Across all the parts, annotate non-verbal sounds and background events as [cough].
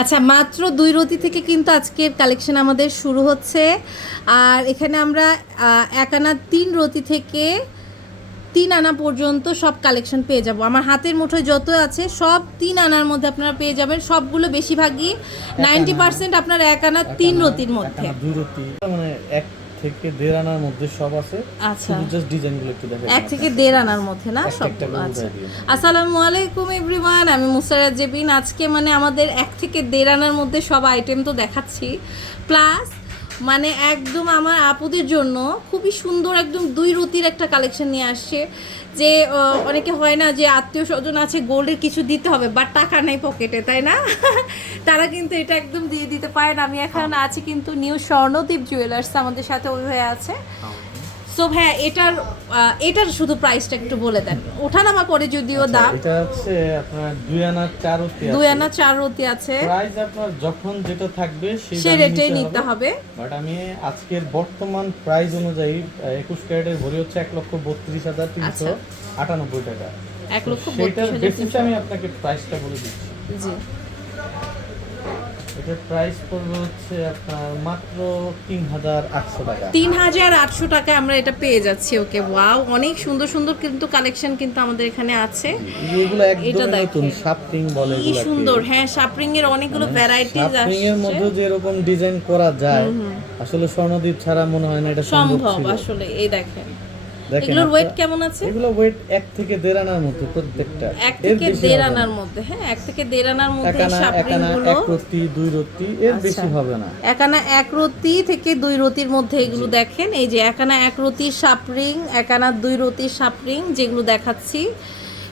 আচ্ছা মাত্র দুই রতি থেকে কিন্তু আজকের কালেকশন আমাদের শুরু হচ্ছে। আর এখানে আমরা এক আনা তিন রতি থেকে তিন আনা পর্যন্ত সব কালেকশন পেয়ে যাব। আমার হাতের মুঠোয় যত আছে সব তিন আনার মধ্যে আপনারা পেয়ে যাবেন। সবগুলো বেশিরভাগই নাইনটি পার্সেন্ট আপনার এক আনা তিন রতির মধ্যে। থেকে দেড় আনার মধ্যে সব আছে। আচ্ছা। জাস্ট ডিজাইনগুলো একটু দেখেন এক থেকে দেড় আনার মধ্যে না সব? আচ্ছা। আসসালামু আলাইকুম এভরিওয়ান আমি মুসারাত জেবিন। আজকে মানে আমাদের এক থেকে দেড় আনার মধ্যে সব আইটেম তো দেখাচ্ছি। প্লাস মানে একদম আমার আপুদের জন্য খুবই সুন্দর একদম দুই রুতির একটা কালেকশন নিয়ে আসছে। যে অনেকে হয় না যে আত্মীয় স্বজন আছে গোল্ডের কিছু দিতে হবে বাট টাকা নেই পকেটে তাই না? [laughs] তারা কিন্তু এটা একদম দিয়ে দিতে পারেন আমি এখন আছি কিন্তু নিউ স্বর্ণদ্বীপ জুয়েলার্স আমাদের সাথে ওই হয়ে। আছে সো হ্যাঁ এটার এটার শুধু প্রাইসটা একটু বলে দেন। ওঠানামা করে যদিও দাম। এটা হচ্ছে আপনার দুই আনা চার রতি দুই আনা চার রতি আছে। প্রাইস আপনার যখন যেটা থাকবে সেই রেটেই নিতে হবে। বাট আমি আজকের বর্তমান প্রাইস অনুযায়ী একুশ ক্যারেটের ভরি হচ্ছে এক লক্ষ বত্রিশ হাজার তিনশো আটানব্বই টাকা। এক লক্ষ সেইটার বত্রিশ হাজার আমি আপনাকে প্রাইসটা বলে দিচ্ছি। জি। এটার প্রাইস পড়বে হচ্ছে আপনার মাত্র তিন হাজার আটশো টাকা। তিন হাজার আটশো টাকায় আমরা এটা পেয়ে যাচ্ছি ওকে ওয়াও অনেক সুন্দর সুন্দর কিন্তু কালেকশন কিন্তু আমাদের এখানে আছে। এগুলো একদম নতুন। বলে কি সুন্দর হ্যাঁ শাপরিং এর অনেকগুলো ভ্যারাইটিস শাপিং এর মধ্যে ডিজাইন করা যায় আসলে স্বর্ণদ্বীপ ছাড়া মনে হয় না এটা সম্ভব আসলে এই দেখেন। এগুলোর ওয়েট কেমন আছে? এগুলো ওয়েট এক থেকে দেড় আনার মধ্যে প্রত্যেকটা। এক থেকে দেড় আনার মধ্যে হ্যাঁ এক থেকে দেড় আনার মধ্যে এক রতি দুই রতি এর বেশি আচ্ছা। হবে না। একানা এক রতি থেকে দুই রতির মধ্যে এগুলো দেখেন এই যে একানা এক রতি সাপরিং একানা দুই রতি সাপরিং যেগুলো দেখাচ্ছি।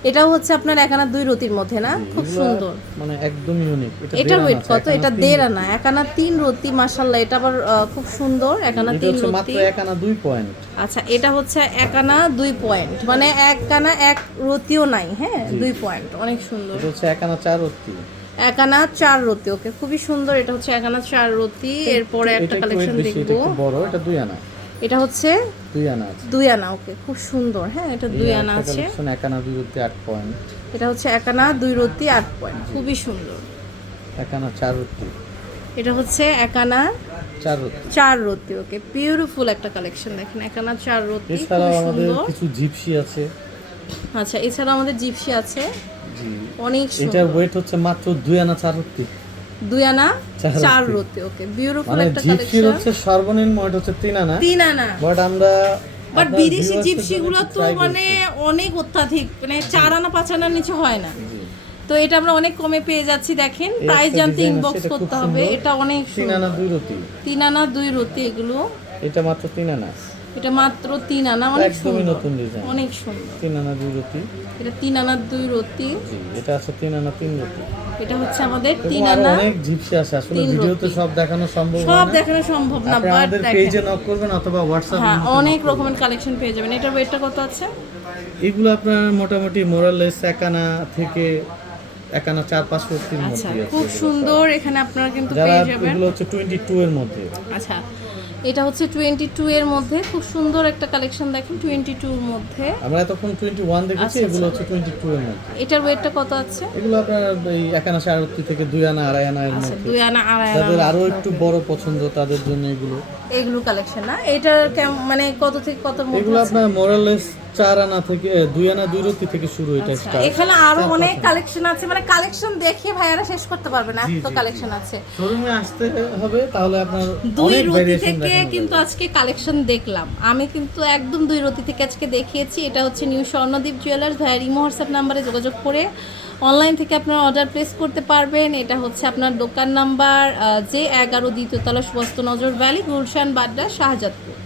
এটাও হচ্ছে আপনার একানা দুই রতির মধ্যে না? খুব সুন্দর। মানে একদম ইউনিক এটা ওয়েট কত? একানা এটা দেড় আনা। একানা তিন রতি মাসাল্লাহ এটা আবার খুব সুন্দর। একানা তিন রতি। মাত্র এক আনা দুই পয়েন্ট আচ্ছা এটা হচ্ছে একানা দুই পয়েন্ট মানে এক কানা এক রতিও নাই হ্যাঁ? দুই পয়েন্ট অনেক সুন্দর। এটা হচ্ছে এক আনা চার রত্তি একানা চার রতি ওকে? খুবই সুন্দর এটা হচ্ছে একানা চার রতি। এরপরে একটা কালেকশন দেখব। বড় এটা দুই আনা। এটা হচ্ছে দুই আনা আছে। দুই আনা ওকে খুব সুন্দর হ্যাঁ এটা দুই আনা আছে। এক আনা দুই রত্তি আট পয়েন্ট। এটা হচ্ছে এক আনা দুই রতি আট পয়েন্ট খুবই সুন্দর। এক আনা চার রত্তি। এটা হচ্ছে এক আনা চার রত্তি। চার রতি ওকে বিউটিফুল একটা কালেকশন দেখেন এক আনা চার রতি এছাড়াও আমাদের কিছু জিপসি আছে। আচ্ছা এছাড়া আমাদের জিপসি আছে। জি। অনেক এটার সুন্দর। ওয়েট হচ্ছে মাত্র দুই আনা চার রত্তি। দুই আনা চার রতি। ওকে বিউটিফুল একটা কালেকশন হচ্ছে সর্বনিম্ন ওয়েট হচ্ছে তিন আনা। তিন আনা। বাট আমরা বাট বিদেশি জিপসি গুলো তো মানে অনেক অত্যাধিক মানে চার আনা পাঁচ আনার নিচে হয় না। তো এটা আমরা অনেক কমে পেয়ে যাচ্ছি দেখেন। প্রাইস জানতে ইনবক্স করতে হবে। এটা অনেক তিন আনা দুই রতি তিন আনা দুই রতি এগুলো। এটা মাত্র তিন আনা। এটা মাত্র তিন আনা অনেক সুন্দর। নতুন ডিজাইন অনেক সুন্দর। তিন আনা দুই রতি এটা তিন আনার দুই রতি এটা আছে তিন আনা তিন রতি এটা হচ্ছে আমাদের তিন আনা অনেক জিপসি আছে আসলে ভিডিওতে সব দেখানো সম্ভব সব দেখানো সম্ভব না বাট আমাদের পেজে নক করবেন অথবা হোয়াটসঅ্যাপ হ্যাঁ অনেক রকমের কালেকশন পেয়ে যাবেন। এটার ওয়েটটা কত আছে? এগুলো আপনার মোটামুটি মোরালেস একানা থেকে একানা চার পাঁচ রতির আচ্ছা মধ্যে আছে খুব সুন্দর এখানে আপনারা কিন্তু পেয়ে যাবেন। এগুলো হচ্ছে টোয়েন্টি টু এর মধ্যে। আচ্ছা এটা হচ্ছে টোয়েন্টি টু এর মধ্যে। খুব সুন্দর একটা কালেকশন দেখেন টোয়েন্টি টুর মধ্যে। আমরা এতক্ষণ টোয়েন্টি ওয়ান দেখেছি আচ্ছা, এগুলো হচ্ছে টোয়েন্টি টু এর মধ্যে। এটার ওয়েটটা কত আছে? এগুলো আপনার এই একানা সাড়ে থেকে দুই আনা আড়াই আনা এর আচ্ছা মধ্যে। দুই আনা আড়াই আনা তাদের আরও একটু বড় পছন্দ তাদের জন্য এগুলো। এগুলো কালেকশন না? কেম- মানে কত থেকে কত এগুলো আপনার মোরালেস চার আনা থেকে দুই আনা দুই রতি থেকে শুরু এটা স্টার্ট এখানে আরও অনেক কালেকশন আছে মানে কালেকশন দেখে ভাইয়ারা শেষ করতে পারবে না এত কালেকশন আছে। শোরুমে আসতে হবে তাহলে আপনার দুই রতি থেকে কিন্তু আজকে কালেকশন দেখলাম। আমি কিন্তু একদম দুই রতি থেকে আজকে দেখিয়েছি এটা হচ্ছে নিউ স্বর্ণদ্বীপ জুয়েলার্স ভাইয়ার ইমো হোয়াটসঅ্যাপ নাম্বারে যোগাযোগ করে অনলাইন থেকে আপনারা অর্ডার প্লেস করতে পারবেন। এটা হচ্ছে আপনার দোকান নাম্বার যে এগারো দ্বিতীয়তলা সুবস্ত নজর ভ্যালি গুলশান, বাড্ডা, শাহজাদপুর।